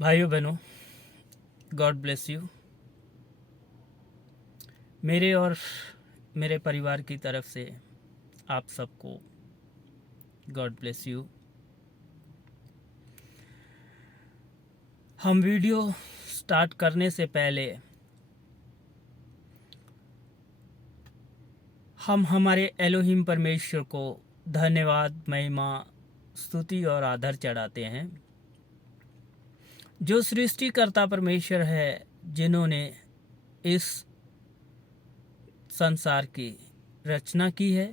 भाइयों बहनों, God bless you. मेरे और मेरे परिवार की तरफ से आप सबको गॉड ब्लेस यू। हम वीडियो स्टार्ट करने से पहले हम हमारे एलोहिम परमेश्वर को धन्यवाद, महिमा, स्तुति और आदर चढ़ाते हैं, जो सृष्टिकर्ता परमेश्वर है, जिन्होंने इस संसार की रचना की है,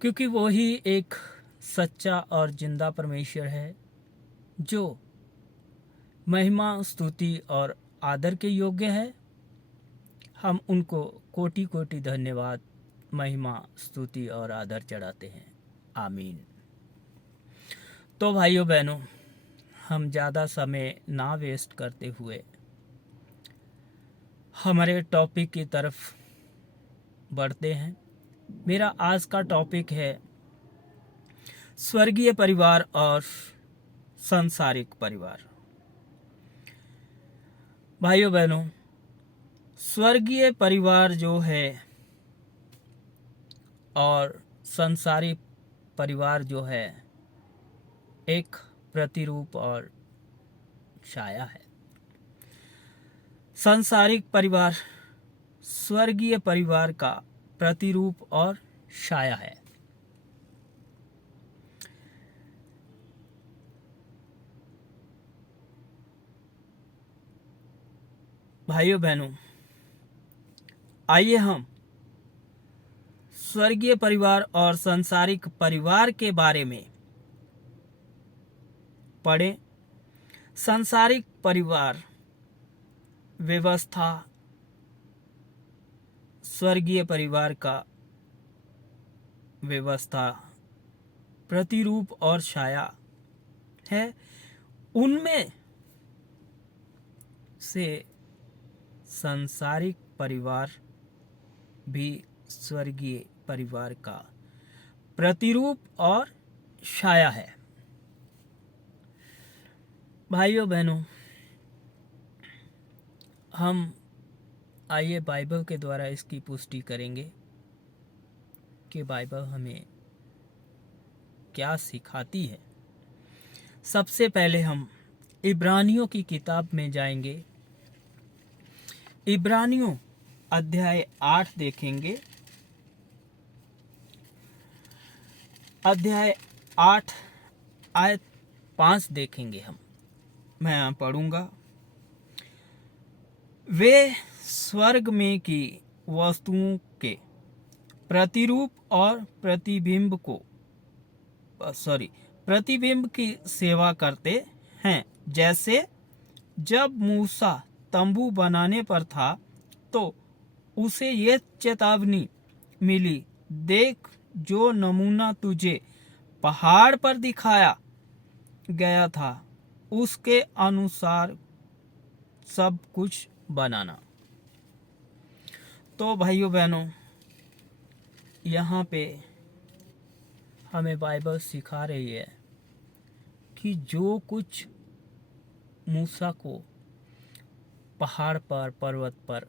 क्योंकि वो ही एक सच्चा और जिंदा परमेश्वर है जो महिमा, स्तुति और आदर के योग्य है। हम उनको कोटि कोटि धन्यवाद, महिमा, स्तुति और आदर चढ़ाते हैं। आमीन। तो भाइयों बहनों, हम ज़्यादा समय ना वेस्ट करते हुए हमारे टॉपिक की तरफ बढ़ते हैं। मेरा आज का टॉपिक है स्वर्गीय परिवार और सांसारिक परिवार। भाइयों बहनों, स्वर्गीय परिवार जो है और सांसारिक परिवार जो है, एक प्रतिरूप और छाया है। सांसारिक परिवार स्वर्गीय परिवार का प्रतिरूप और छाया है। भाइयों बहनों, आइए हम स्वर्गीय परिवार और सांसारिक परिवार के बारे में पढ़ें। सांसारिक परिवार व्यवस्था स्वर्गीय परिवार का व्यवस्था प्रतिरूप और छाया है। उनमें से सांसारिक परिवार भी स्वर्गीय परिवार का प्रतिरूप और छाया है। भाइयों बहनों, हम आइए बाइबल के द्वारा इसकी पुष्टि करेंगे कि बाइबल हमें क्या सिखाती है। सबसे पहले हम इब्रानियों की किताब में जाएंगे। इब्रानियों अध्याय 8 देखेंगे। अध्याय 8 आयत 5 देखेंगे हम। मैं पढ़ूंगा। वे स्वर्ग में की वस्तुओं के प्रतिरूप और प्रतिबिंब की सेवा करते हैं। जैसे जब मूसा तंबू बनाने पर था तो उसे ये चेतावनी मिली, देख जो नमूना तुझे पहाड़ पर दिखाया गया था उसके अनुसार सब कुछ बनाना। तो भाइयों बहनों, यहाँ पे हमें बाइबल सिखा रही है कि जो कुछ मूसा को पहाड़ पर, पर्वत पर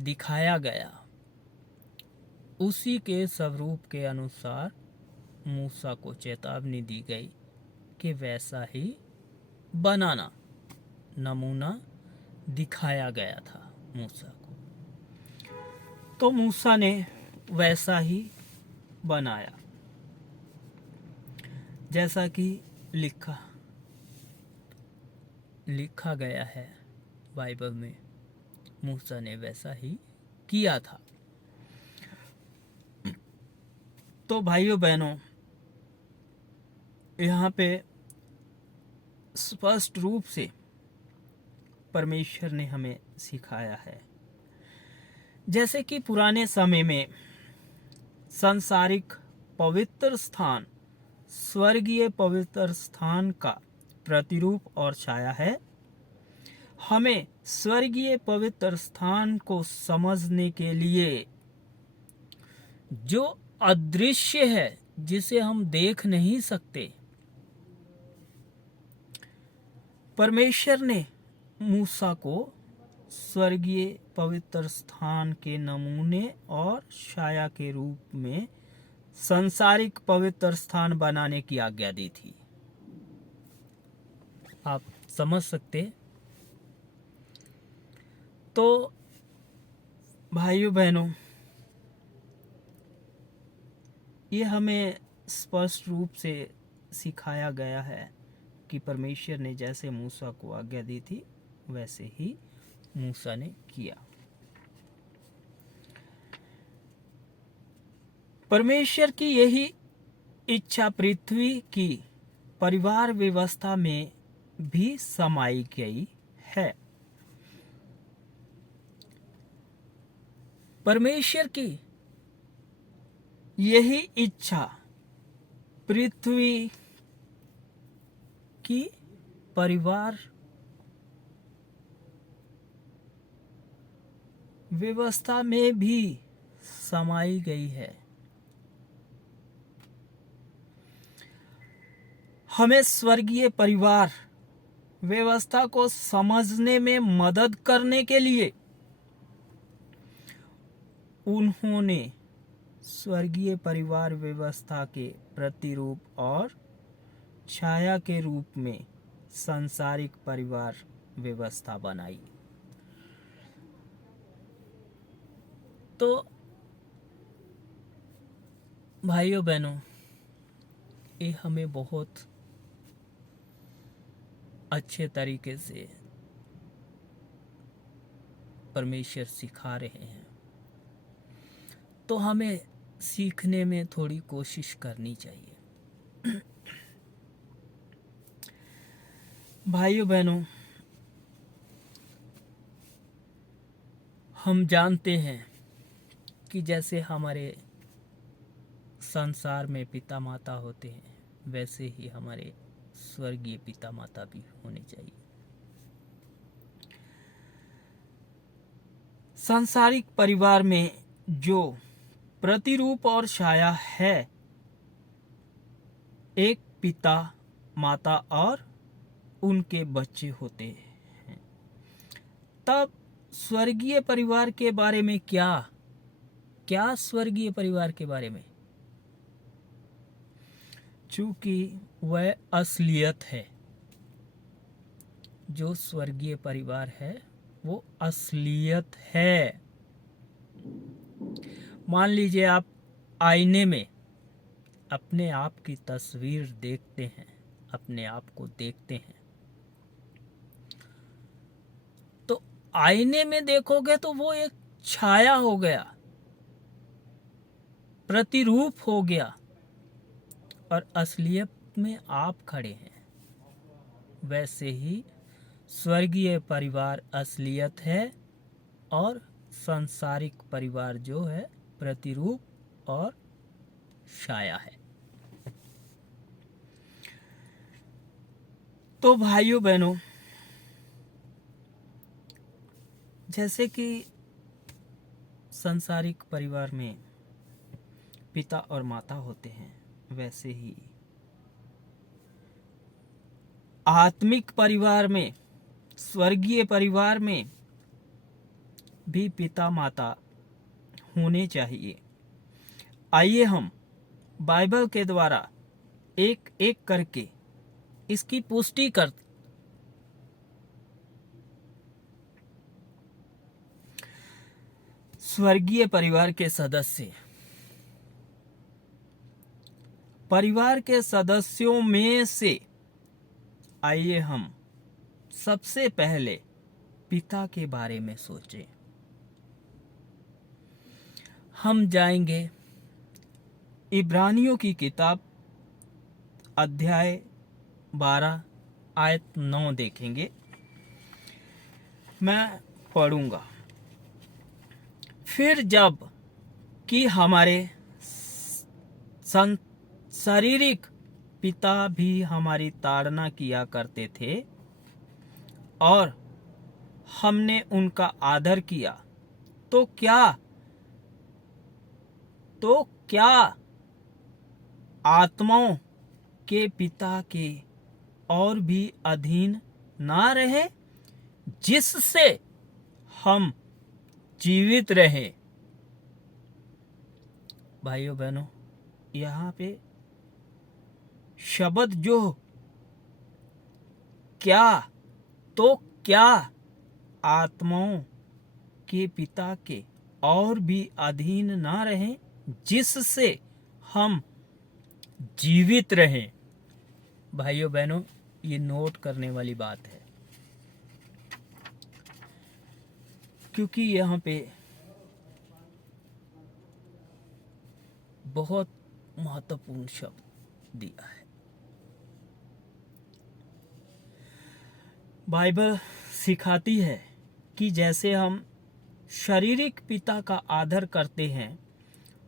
दिखाया गया, उसी के स्वरूप के अनुसार मूसा को चेतावनी दी गई कि वैसा ही बनाना। नमूना दिखाया गया था मूसा को, तो मूसा ने वैसा ही बनाया जैसा कि लिखा गया है बाइबल में। मूसा ने वैसा ही किया था। तो भाइयों बहनों, यहाँ पे स्पष्ट रूप से परमेश्वर ने हमें सिखाया है, जैसे कि पुराने समय में सांसारिक पवित्र स्थान स्वर्गीय पवित्र स्थान का प्रतिरूप और छाया है। हमें स्वर्गीय पवित्र स्थान को समझने के लिए जो अदृश्य है, जिसे हम देख नहीं सकते, परमेश्वर ने मूसा को स्वर्गीय पवित्र स्थान के नमूने और छाया के रूप में सांसारिक पवित्र स्थान बनाने की आज्ञा दी थी। आप समझ सकते। तो भाइयों बहनों, ये हमें स्पष्ट रूप से सिखाया गया है कि परमेश्वर ने जैसे मूसा को आज्ञा दी थी वैसे ही मूसा ने किया। परमेश्वर की यही इच्छा पृथ्वी की परिवार व्यवस्था में भी समाई गई है। परमेश्वर की यही इच्छा पृथ्वी की परिवार व्यवस्था में भी समाई गई है। हमें स्वर्गीय परिवार व्यवस्था को समझने में मदद करने के लिए उन्होंने स्वर्गीय परिवार व्यवस्था के प्रतिरूप और छाया के रूप में सांसारिक परिवार व्यवस्था बनाई। तो भाइयों बहनों, ये हमें बहुत अच्छे तरीके से परमेश्वर सिखा रहे हैं। तो हमें सीखने में थोड़ी कोशिश करनी चाहिए। भाइयों बहनों, हम जानते हैं कि जैसे हमारे संसार में पिता माता होते हैं वैसे ही हमारे स्वर्गीय पिता माता भी होने चाहिए। सांसारिक परिवार में जो प्रतिरूप और छाया है, एक पिता माता और उनके बच्चे होते हैं। तब स्वर्गीय परिवार के बारे में क्या स्वर्गीय परिवार के बारे में, चूंकि वह असलियत है। जो स्वर्गीय परिवार है वो असलियत है। मान लीजिए आप आईने में अपने आप की तस्वीर देखते हैं, अपने आप को देखते हैं, तो आईने में देखोगे तो वो एक छाया हो गया, प्रतिरूप हो गया, और असलियत में आप खड़े हैं। वैसे ही स्वर्गीय परिवार असलियत है और सांसारिक परिवार जो है प्रतिरूप और छाया है। तो भाइयों बहनों, जैसे कि सांसारिक परिवार में पिता और माता होते हैं, वैसे ही आत्मिक परिवार में, स्वर्गीय परिवार में भी पिता माता होने चाहिए। आइए हम बाइबल के द्वारा एक एक करके इसकी पुष्टि कर स्वर्गीय परिवार के सदस्य, परिवार के सदस्यों में से आइए हम सबसे पहले पिता के बारे में सोचें। हम जाएंगे इब्रानियों की किताब अध्याय 12 आयत 9 देखेंगे। मैं पढ़ूंगा। फिर जब कि हमारे शारीरिक पिता भी हमारी ताड़ना किया करते थे और हमने उनका आदर किया, तो क्या आत्माओं के पिता के और भी अधीन ना रहे जिससे हम जीवित रहें। भाइयों बहनों, यहाँ पे शब्द जो क्या तो क्या आत्माओं के पिता के और भी अधीन ना रहें जिससे हम जीवित रहें। भाइयों बहनों, ये नोट करने वाली बात है, क्योंकि यहाँ पे बहुत महत्वपूर्ण शब्द दिया है। बाइबल सिखाती है कि जैसे हम शारीरिक पिता का आदर करते हैं,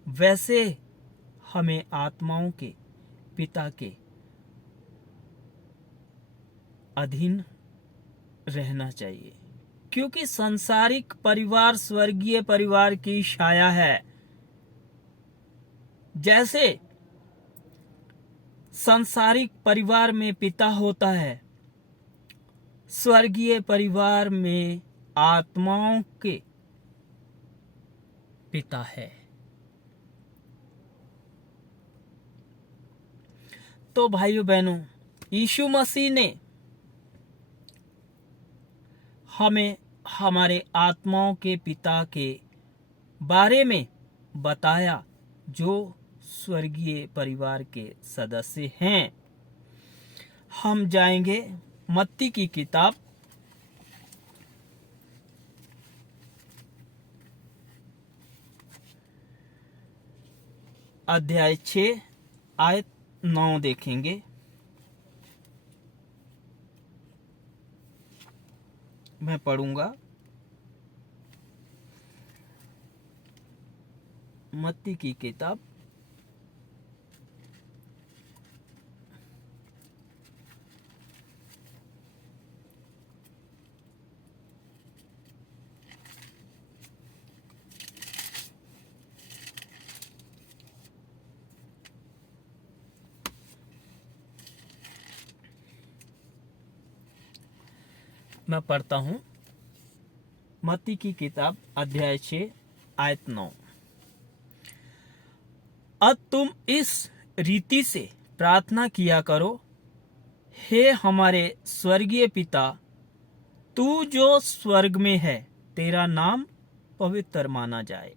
वैसे हमें आत्माओं के पिता के अधीन रहना चाहिए, क्योंकि सांसारिक परिवार स्वर्गीय परिवार की छाया है। जैसे सांसारिक परिवार में पिता होता है, स्वर्गीय परिवार में आत्माओं के पिता है। तो भाइयों बहनों, यीशु मसीह ने हमें हमारे आत्माओं के पिता के बारे में बताया, जो स्वर्गीय परिवार के सदस्य हैं। हम जाएंगे मत्ती की किताब अध्याय 6 आयत 9 देखेंगे। मैं पढ़ूंगा। मत्ती की किताब मैं पढ़ता हूं। मत्ती की किताब अध्याय 6 आयत 9। अब तुम इस रीति से प्रार्थना किया करो, हे हमारे स्वर्गीय पिता, तू जो स्वर्ग में है, तेरा नाम पवित्र माना जाए।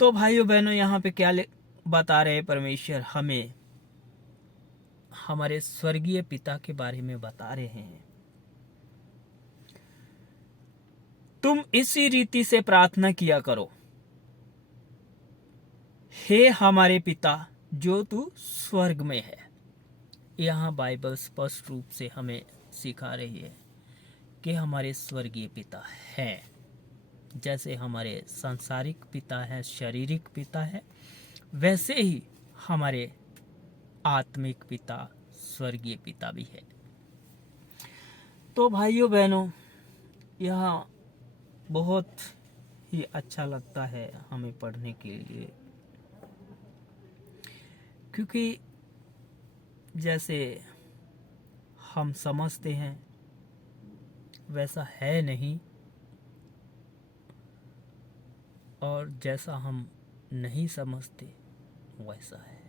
तो भाइयों बहनों, यहाँ पे क्या बता रहे परमेश्वर हमें? हमारे स्वर्गीय पिता के बारे में बता रहे हैं। तुम इसी रीति से प्रार्थना किया करो, हे हमारे पिता जो तू स्वर्ग में है। यहाँ बाइबल स्पष्ट रूप से हमें सिखा रही है कि हमारे स्वर्गीय पिता है। जैसे हमारे सांसारिक पिता है, शारीरिक पिता है, वैसे ही हमारे आत्मिक पिता, स्वर्गीय पिता भी है। तो भाइयों बहनों, यहाँ बहुत ही अच्छा लगता है हमें पढ़ने के लिए, क्योंकि जैसे हम समझते हैं वैसा है नहीं, और जैसा हम नहीं समझते वैसा है।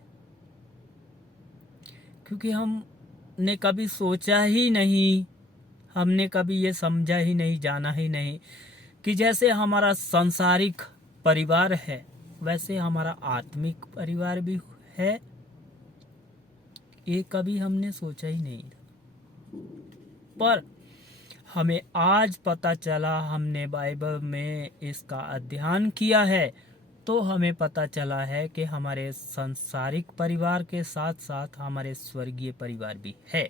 क्योंकि हमने कभी सोचा ही नहीं, हमने कभी ये समझा ही नहीं, जाना ही नहीं कि जैसे हमारा सांसारिक परिवार है, वैसे हमारा आत्मिक परिवार भी है। ये कभी हमने सोचा ही नहीं, पर हमें आज पता चला, हमने बाइबल में इसका अध्ययन किया है, तो हमें पता चला है कि हमारे सांसारिक परिवार के साथ साथ हमारे स्वर्गीय परिवार भी है।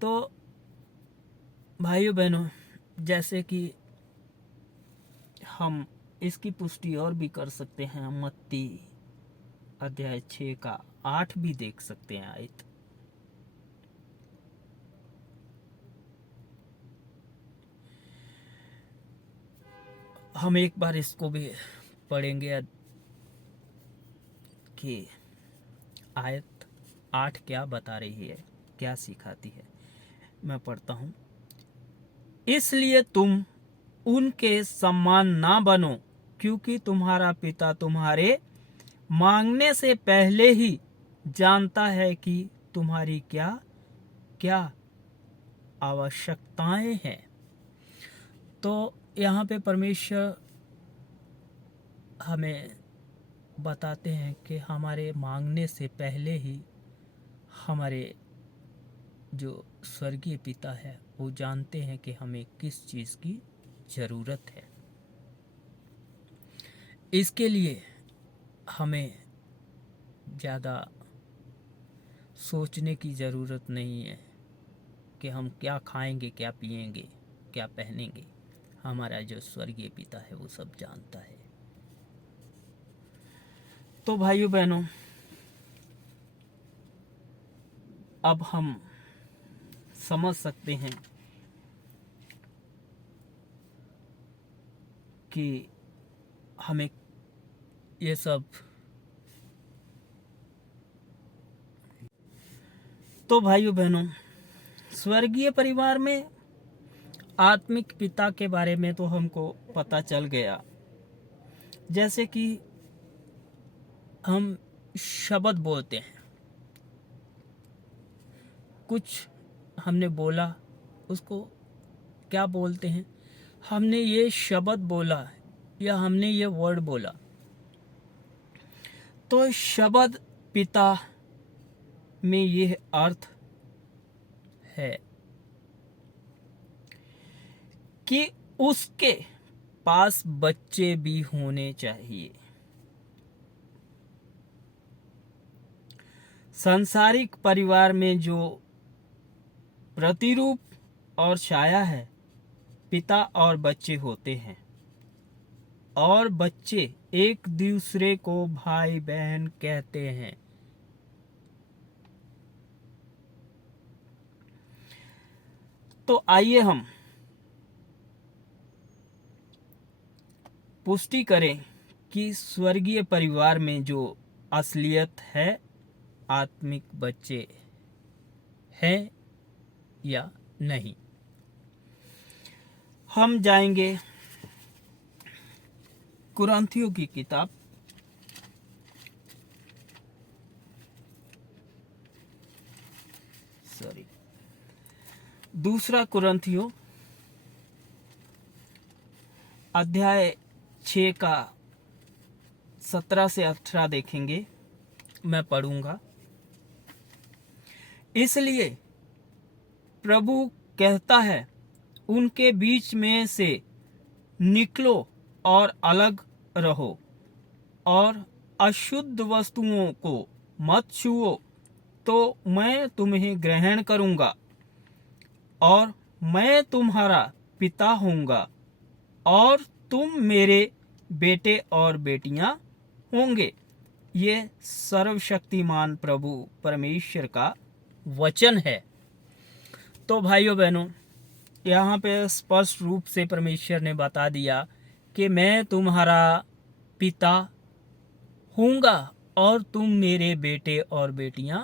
तो भाइयों बहनों, जैसे कि हम इसकी पुष्टि और भी कर सकते हैं, मत्ती अध्याय 6 का 8 भी देख सकते हैं आयत। हम एक बार इसको भी पढ़ेंगे कि आयत 8 क्या बता रही है। क्या सिखाती है। मैं पढ़ता हूँ। इसलिए तुम उनके समान ना बनो, क्योंकि तुम्हारा पिता तुम्हारे मांगने से पहले ही जानता है कि तुम्हारी क्या क्या आवश्यकताएं हैं। तो यहाँ पे परमेश्वर हमें बताते हैं कि हमारे मांगने से पहले ही हमारे जो स्वर्गीय पिता है वो जानते हैं कि हमें किस चीज़ की ज़रूरत है। इसके लिए हमें ज़्यादा सोचने की ज़रूरत नहीं है कि हम क्या खाएंगे, क्या पिएंगे, क्या पहनेंगे। हमारा जो स्वर्गीय पिता है वो सब जानता है। तो भाइयों बहनों, अब हम समझ सकते हैं कि हमें ये सब, तो भाइयों बहनों, स्वर्गीय परिवार में आत्मिक पिता के बारे में तो हमको पता चल गया। जैसे कि हम शब्द बोलते हैं, कुछ हमने बोला, उसको क्या बोलते हैं, हमने ये शब्द बोला या हमने ये वर्ड बोला, तो शब्द पिता में यह अर्थ है कि उसके पास बच्चे भी होने चाहिए। सांसारिक परिवार में जो प्रतिरूप और छाया है, पिता और बच्चे होते हैं, और बच्चे एक दूसरे को भाई बहन कहते हैं। तो आइए हम पुष्टि करें कि स्वर्गीय परिवार में जो असलियत है, आत्मिक बच्चे हैं या नहीं। हम जाएंगे कुरिन्थियों की किताब, दूसरा कुरिन्थियों अध्याय 6 का 17 से 18 देखेंगे। मैं पढ़ूंगा। इसलिए प्रभु कहता है, उनके बीच में से निकलो और अलग रहो, और अशुद्ध वस्तुओं को मत छुओ, तो मैं तुम्हें ग्रहण करूंगा, और मैं तुम्हारा पिता होऊंगा, और तुम मेरे बेटे और बेटियां होंगे। ये सर्वशक्तिमान प्रभु परमेश्वर का वचन है। तो भाइयों बहनों, यहाँ पे स्पष्ट रूप से परमेश्वर ने बता दिया कि मैं तुम्हारा पिता होऊंगा और तुम मेरे बेटे और बेटियां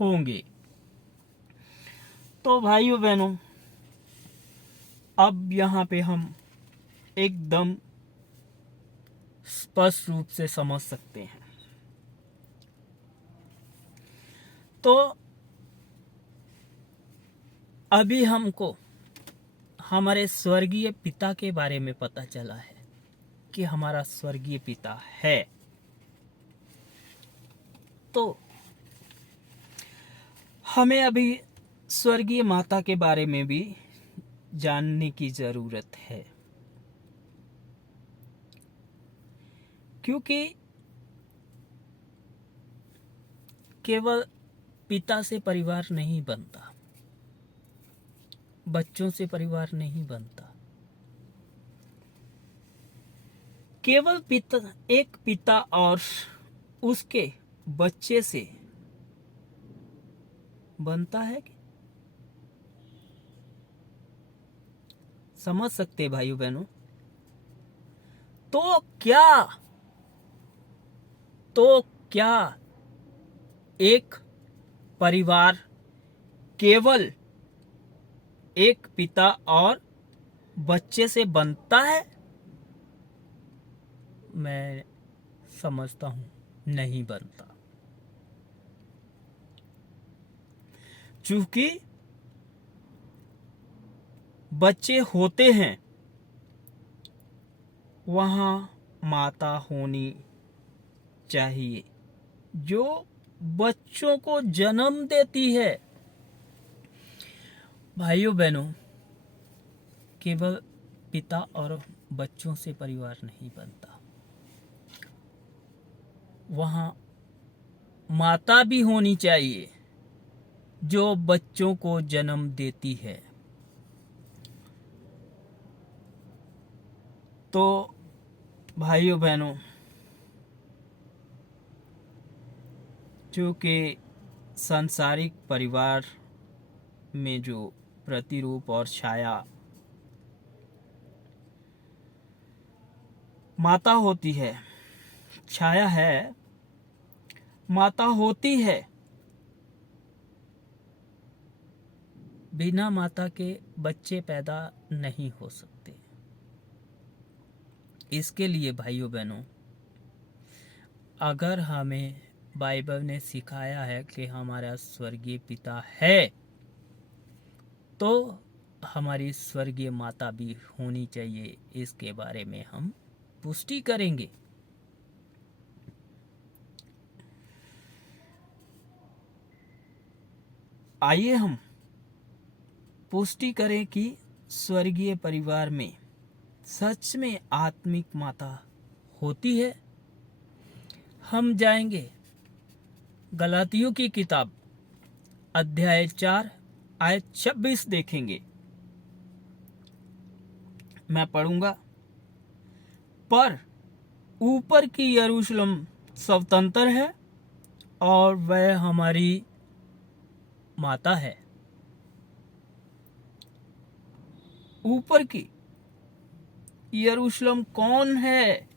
होंगे। तो भाइयों बहनों, अब यहाँ पे हम एकदम स्पष्ट रूप से समझ सकते हैं। तो अभी हमको हमारे स्वर्गीय पिता के बारे में पता चला है कि हमारा स्वर्गीय पिता है। तो हमें अभी स्वर्गीय माता के बारे में भी जानने की जरूरत है, क्योंकि केवल पिता से परिवार नहीं बनता, बच्चों से परिवार नहीं बनता। केवल एक पिता और उसके बच्चे से बनता है। समझ सकते भाइयों बहनों? तो क्या एक परिवार केवल एक पिता और बच्चे से बनता है? मैं समझता हूं नहीं बनता। चूंकि बच्चे होते हैं, वहां माता होनी चाहिए जो बच्चों को जन्म देती है। भाइयों बहनों, केवल पिता और बच्चों से परिवार नहीं बनता, वहां माता भी होनी चाहिए जो बच्चों को जन्म देती है। तो भाइयों बहनों, चूँकि सांसारिक परिवार में जो प्रतिरूप और छाया माता होती है, छाया है, माता होती है, बिना माता के बच्चे पैदा नहीं हो सकते। इसके लिए भाइयों बहनों, अगर हमें बाइबल ने सिखाया है कि हमारा स्वर्गीय पिता है, तो हमारी स्वर्गीय माता भी होनी चाहिए। इसके बारे में हम पुष्टि करेंगे। आइए हम पुष्टि करें कि स्वर्गीय परिवार में सच में आत्मिक माता होती है। हम जाएंगे गलातियों की किताब अध्याय 4 आयत 26 देखेंगे। मैं पढ़ूंगा। पर ऊपर की यरूशलेम स्वतंत्र है और वह हमारी माता है। ऊपर की यरूशलेम कौन है?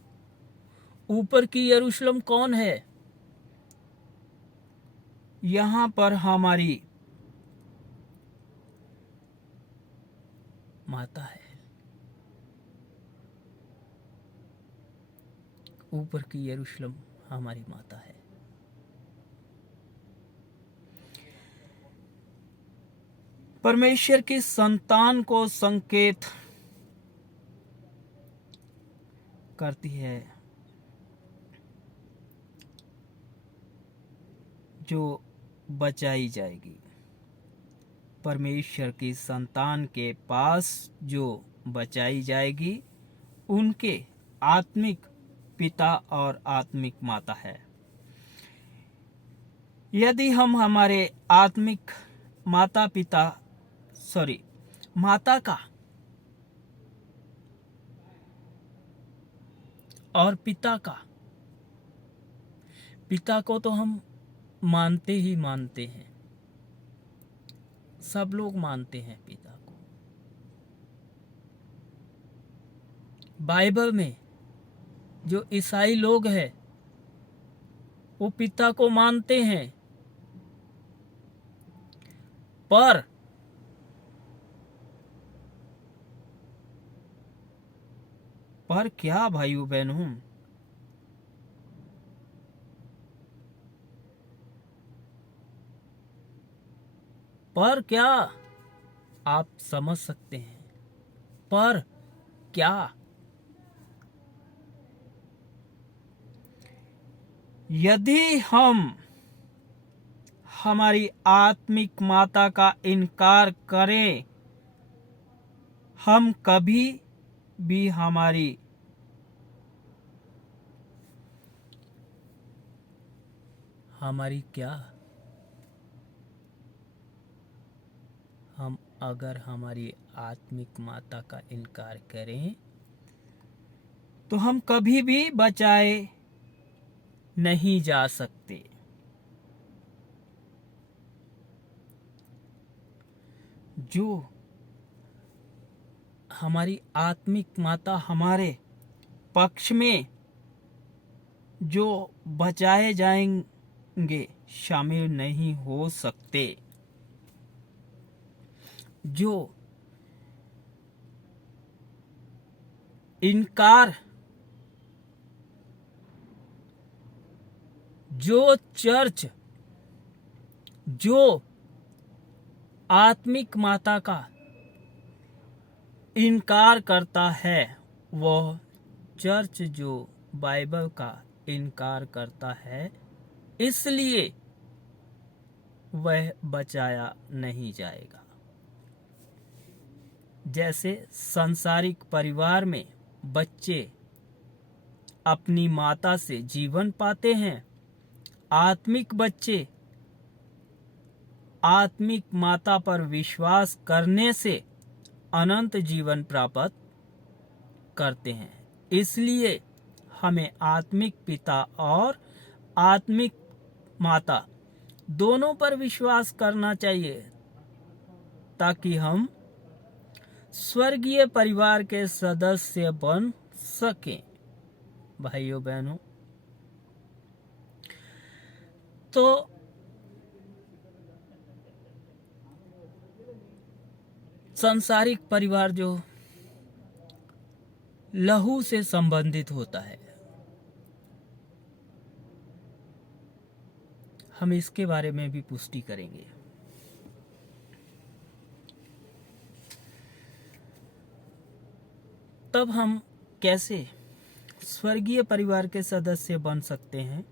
ऊपर की यरूशलेम कौन है? यहां पर हमारी माता है। ऊपर की यरूशलेम हमारी माता है। परमेश्वर की संतान को संकेत करती है जो बचाई जाएगी। परमेश्वर की संतान के पास जो बचाई जाएगी, उनके आत्मिक पिता और आत्मिक माता है। यदि हम हमारे आत्मिक माता का और पिता को तो हम मानते ही मानते हैं, सब लोग मानते हैं पिता को। बाइबल में जो ईसाई लोग हैं वो पिता को मानते हैं, पर क्या भाइयों बहनों, पर क्या आप समझ सकते हैं? पर क्या? यदि हम हमारी आत्मिक माता का इनकार करें, हम कभी भी हमारी क्या, हम अगर हमारी आत्मिक माता का इनकार करें तो हम कभी भी बचाए नहीं जा सकते। जो हमारी आत्मिक माता हमारे पक्ष में जो बचाए जाएंगे शामिल नहीं हो सकते। जो इनकार, जो चर्च, जो आत्मिक माता का इनकार करता है, वह चर्च जो बाइबल का इनकार करता है, इसलिए वह बचाया नहीं जाएगा। जैसे सांसारिक परिवार में बच्चे अपनी माता से जीवन पाते हैं, आत्मिक बच्चे आत्मिक माता पर विश्वास करने से अनंत जीवन प्राप्त करते हैं। इसलिए हमें आत्मिक पिता और आत्मिक माता दोनों पर विश्वास करना चाहिए, ताकि हम स्वर्गीय परिवार के सदस्य बन सकें। भाइयों बहनों, तो सांसारिक परिवार जो लहू से संबंधित होता है, हम इसके बारे में भी पुष्टि करेंगे। तब हम कैसे स्वर्गीय परिवार के सदस्य बन सकते हैं?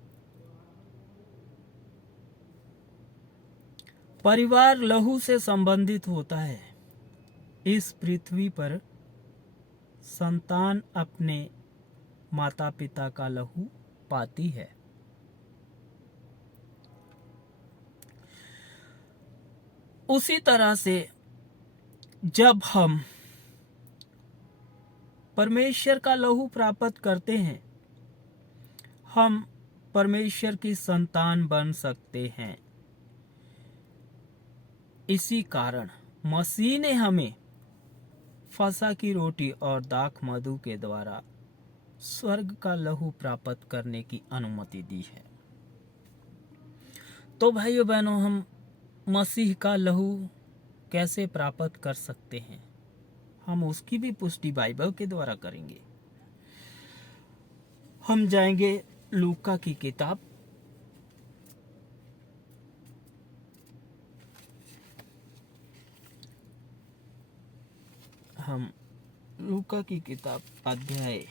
परिवार लहू से संबंधित होता है। इस पृथ्वी पर संतान अपने माता पिता का लहू पाती है। उसी तरह से जब हम परमेश्वर का लहू प्राप्त करते हैं, हम परमेश्वर की संतान बन सकते हैं। इसी कारण मसीह ने हमें फसह की रोटी और दाख मधु के द्वारा स्वर्ग का लहू प्राप्त करने की अनुमति दी है। तो भाइयों बहनों, हम मसीह का लहू कैसे प्राप्त कर सकते हैं? हम उसकी भी पुष्टि बाइबल के द्वारा करेंगे। हम जाएंगे लूका की किताब, हम लूका की किताब अध्याय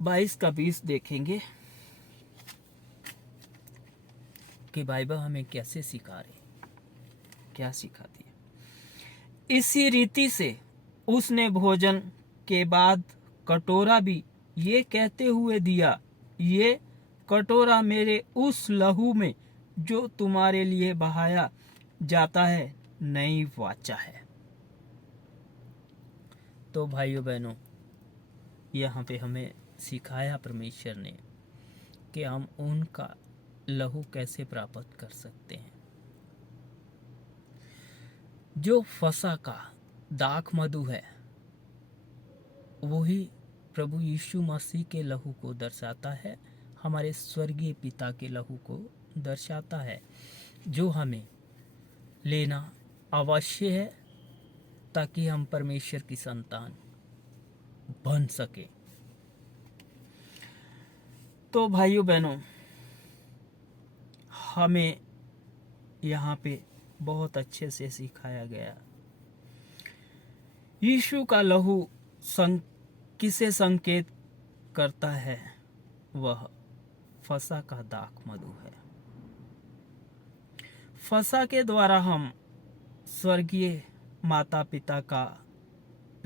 22 का 20 देखेंगे कि बाइबल हमें कैसे सिखा रही, क्या सिखाती है। इसी रीति से उसने भोजन के बाद कटोरा भी ये कहते हुए दिया, ये कटोरा मेरे उस लहू में जो तुम्हारे लिए बहाया जाता है नई वाचा है। तो भाइयों बहनों, यहाँ पे हमें सिखाया परमेश्वर ने कि हम उनका लहू कैसे प्राप्त कर सकते हैं। जो फसह का दाख मधु है, वही प्रभु यीशु मसीह के लहू को दर्शाता है, हमारे स्वर्गीय पिता के लहू को दर्शाता है, जो हमें लेना अवश्य है ताकि हम परमेश्वर की संतान बन सके। तो भाइयों बहनों, हमें यहाँ पे बहुत अच्छे से सिखाया गया यीशु का लहू किसे संकेत करता है। वह फसह का दाख मधु है। फसह के द्वारा हम स्वर्गीय माता पिता का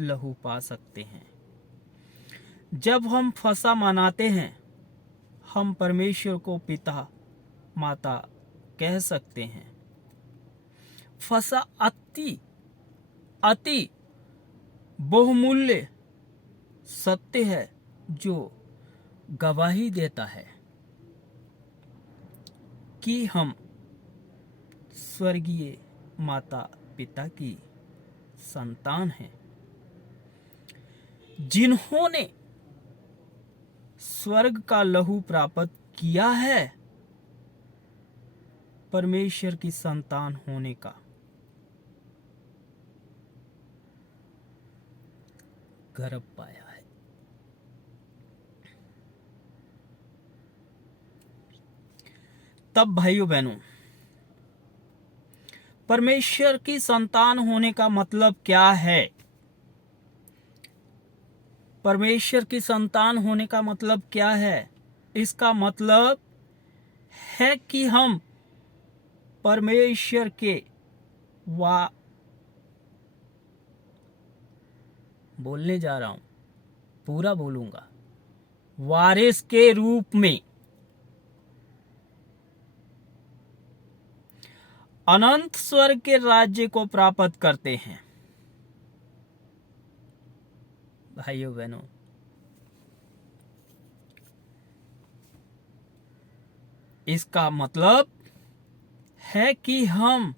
लहू पा सकते हैं। जब हम फसह मनाते हैं, हम परमेश्वर को पिता माता कह सकते हैं। फसह अति बहुमूल्य सत्य है, जो गवाही देता है कि हम स्वर्गीय माता पिता की संतान हैं, जिन्होंने स्वर्ग का लहू प्राप्त किया है। परमेश्वर की संतान होने का गर्व पाया है। तब भाइयों बहनों, परमेश्वर की संतान होने का मतलब क्या है? परमेश्वर की संतान होने का मतलब क्या है? इसका मतलब है कि हम परमेश्वर के बोलने जा रहा हूं, पूरा बोलूंगा, वारिस के रूप में अनंत स्वर्ग के राज्य को प्राप्त करते हैं। भाइयों बहनों, इसका मतलब है कि हम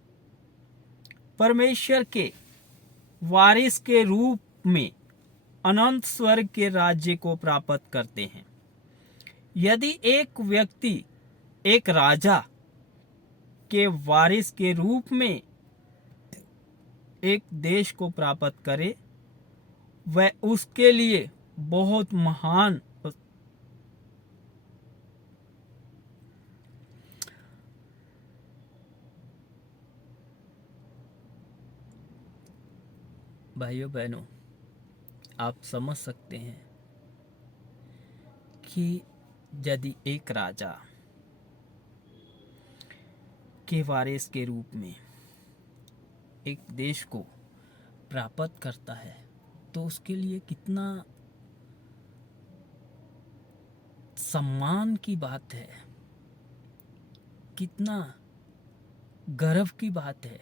परमेश्वर के वारिस के रूप में अनंत स्वर्ग के राज्य को प्राप्त करते हैं। यदि एक व्यक्ति एक राजा के वारिस के रूप में एक देश को प्राप्त करे, वह उसके लिए बहुत महान भाइयों बहनों, आप समझ सकते हैं कि यदि एक राजा के वारिस के रूप में एक देश को प्राप्त करता है तो उसके लिए कितना सम्मान की बात है, कितना गर्व की बात है।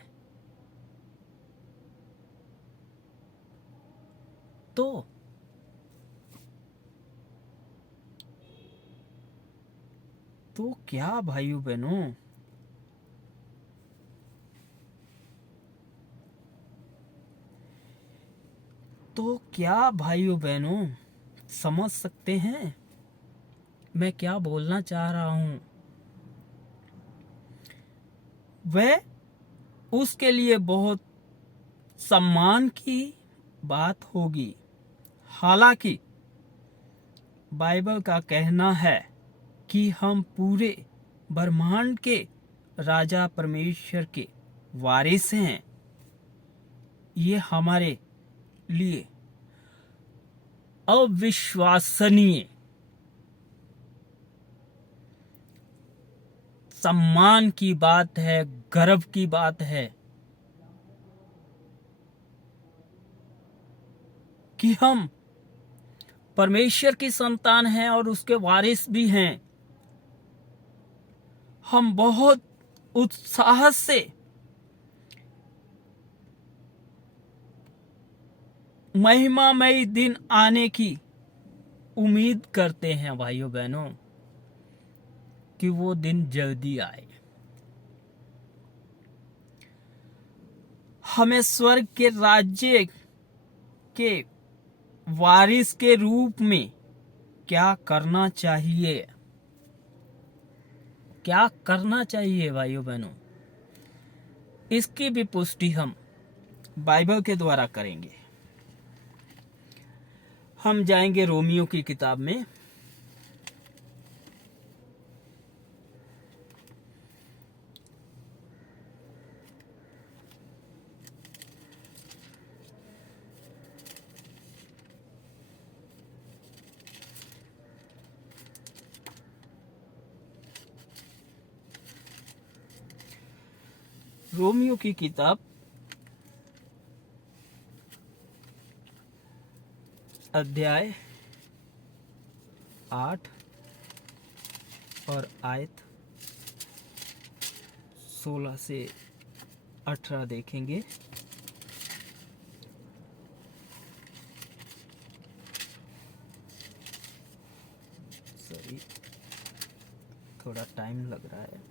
तो क्या भाइयों बहनों, समझ सकते हैं मैं क्या बोलना चाह रहा हूं? वह उसके लिए बहुत सम्मान की बात होगी। हालांकि बाइबल का कहना है कि हम पूरे ब्रह्मांड के राजा परमेश्वर के वारिस हैं। ये हमारे लिए अविश्वसनीय सम्मान की बात है, गर्व की बात है कि हम परमेश्वर की संतान हैं और उसके वारिस भी हैं। हम बहुत उत्साह से महिमामय दिन आने की उम्मीद करते हैं भाइयों बहनों, कि वो दिन जल्दी आए। हमें स्वर्ग के राज्य के वारिस के रूप में क्या करना चाहिए? क्या करना चाहिए भाइयों बहनों? इसकी भी पुष्टि हम बाइबल के द्वारा करेंगे। हम जाएंगे रोमियो की किताब में, रोमियो की किताब अध्याय 8 और आयत 16 से 18 देखेंगे। सॉरी, थोड़ा टाइम लग रहा है।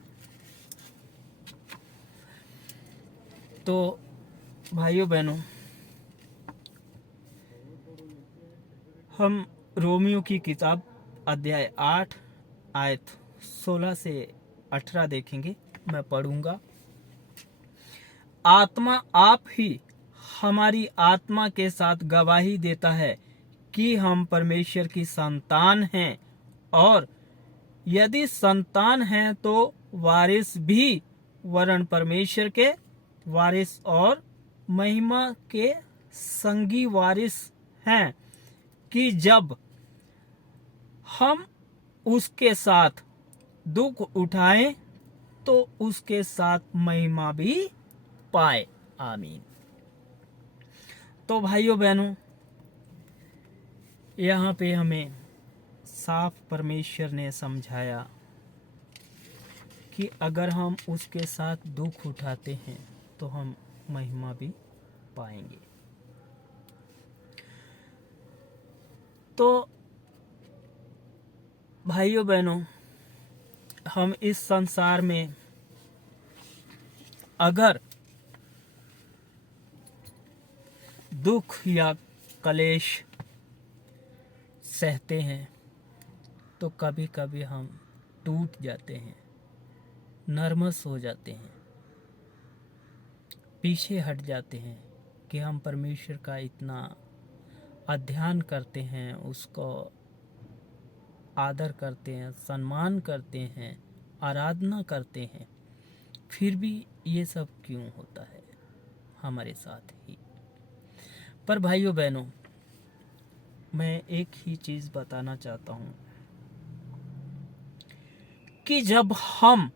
तो भाइयों बहनों, हम रोमियो की किताब अध्याय 8 आयत 16 से 18 देखेंगे। मैं पढ़ूंगा। आत्मा आप ही हमारी आत्मा के साथ गवाही देता है कि हम परमेश्वर की संतान हैं, और यदि संतान हैं तो वारिस भी, वरन परमेश्वर के वारिस और महिमा के संगी वारिस हैं, कि जब हम उसके साथ दुख उठाएं तो उसके साथ महिमा भी पाए। आमीन। तो भाइयों बहनों, यहाँ पे हमें साफ परमेश्वर ने समझाया कि अगर हम उसके साथ दुख उठाते हैं तो हम महिमा भी पाएंगे। तो भाइयों बहनों, हम इस संसार में अगर दुख या कलेश सहते हैं तो कभी कभी हम टूट जाते हैं, नर्वस हो जाते हैं, पीछे हट जाते हैं कि हम परमेश्वर का इतना अध्ययन करते हैं, उसको आदर करते हैं, सम्मान करते हैं, आराधना करते हैं, फिर भी ये सब क्यों होता है हमारे साथ ही। पर भाइयों बहनों, मैं एक ही चीज़ बताना चाहता हूँ कि जब हम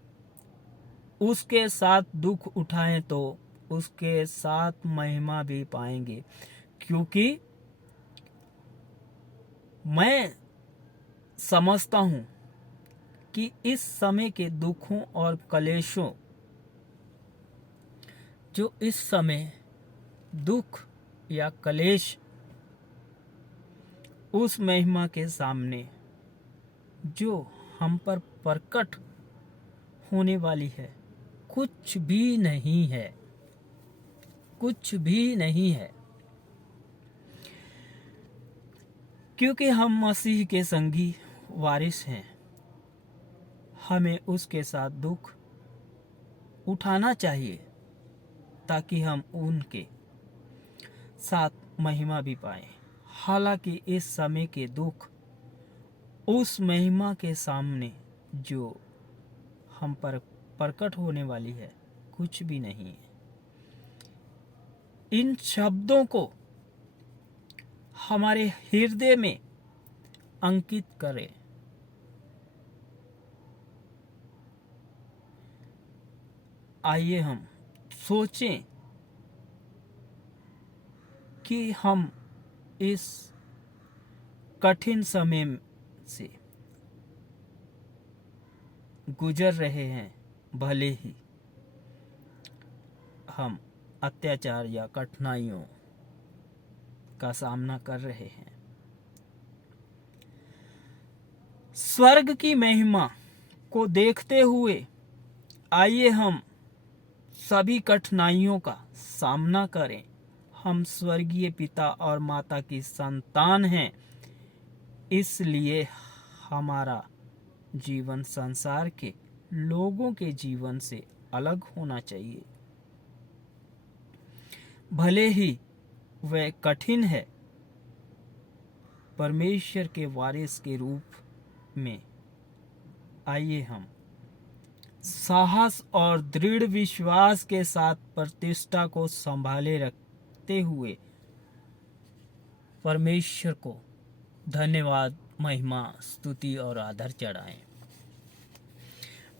उसके साथ दुख उठाएं तो उसके साथ महिमा भी पाएंगे, क्योंकि मैं समझता हूँ कि इस समय के दुखों और कलेशों, जो इस समय दुख या कलेश उस महिमा के सामने जो हम पर प्रकट होने वाली है, कुछ भी नहीं है, कुछ भी नहीं है। क्योंकि हम मसीह के संगी वारिस हैं, हमें उसके साथ दुख उठाना चाहिए ताकि हम उनके साथ महिमा भी पाएं। हालांकि इस समय के दुख उस महिमा के सामने जो हम पर प्रकट होने वाली है, कुछ भी नहीं है। इन शब्दों को हमारे हृदय में अंकित करें। आइए हम सोचें कि हम इस कठिन समय से गुजर रहे हैं, भले ही हम अत्याचार या कठिनाइयों का सामना कर रहे हैं। स्वर्ग की महिमा को देखते हुए आइए हम सभी कठिनाइयों का सामना करें। हम स्वर्गीय पिता और माता की संतान हैं, इसलिए हमारा जीवन संसार के लोगों के जीवन से अलग होना चाहिए। भले ही वह कठिन है, परमेश्वर के वारिस के रूप में आइए हम साहस और दृढ़ विश्वास के साथ प्रतिष्ठा को संभाले रखते हुए परमेश्वर को धन्यवाद, महिमा, स्तुति और आदर चढ़ाएं।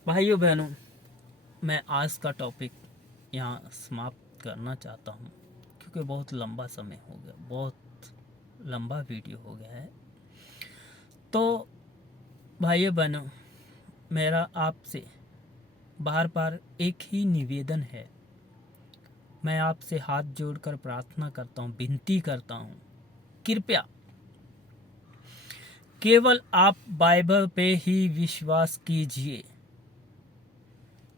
भाइयों बहनों, मैं आज का टॉपिक यहाँ समाप्त करना चाहता हूँ, क्योंकि बहुत लंबा समय हो गया, बहुत लंबा वीडियो हो गया है। तो भाइयों बहनों, मेरा आपसे बार बार एक ही निवेदन है। मैं आपसे हाथ जोड़कर प्रार्थना करता हूँ, विनती करता हूँ, कृपया केवल आप बाइबल पे ही विश्वास कीजिए।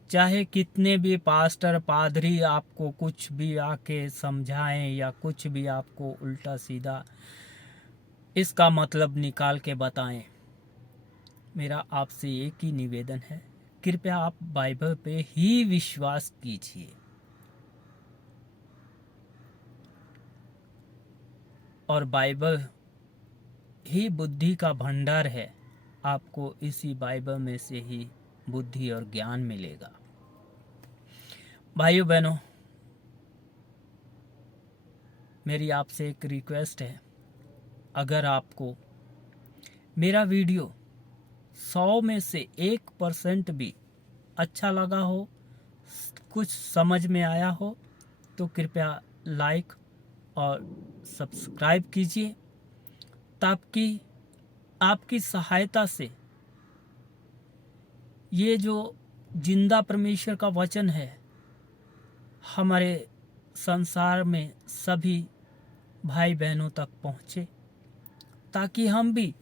चाहे कितने भी पास्टर, पादरी आपको कुछ भी आके समझाएं या कुछ भी आपको उल्टा सीधा इसका मतलब निकाल के बताएं, मेरा आपसे एक ही निवेदन है कृपया आप बाइबल पे ही विश्वास कीजिए। और बाइबल ही बुद्धि का भंडार है। आपको इसी बाइबल में से ही बुद्धि और ज्ञान मिलेगा। भाइयों बहनों, मेरी आपसे एक रिक्वेस्ट है, अगर आपको मेरा वीडियो 100 में से 1% भी अच्छा लगा हो, कुछ समझ में आया हो, तो कृपया लाइक और सब्सक्राइब कीजिए, ताकि आपकी सहायता से ये जो जिंदा परमेश्वर का वचन है हमारे संसार में सभी भाई बहनों तक पहुँचे, ताकि हम भी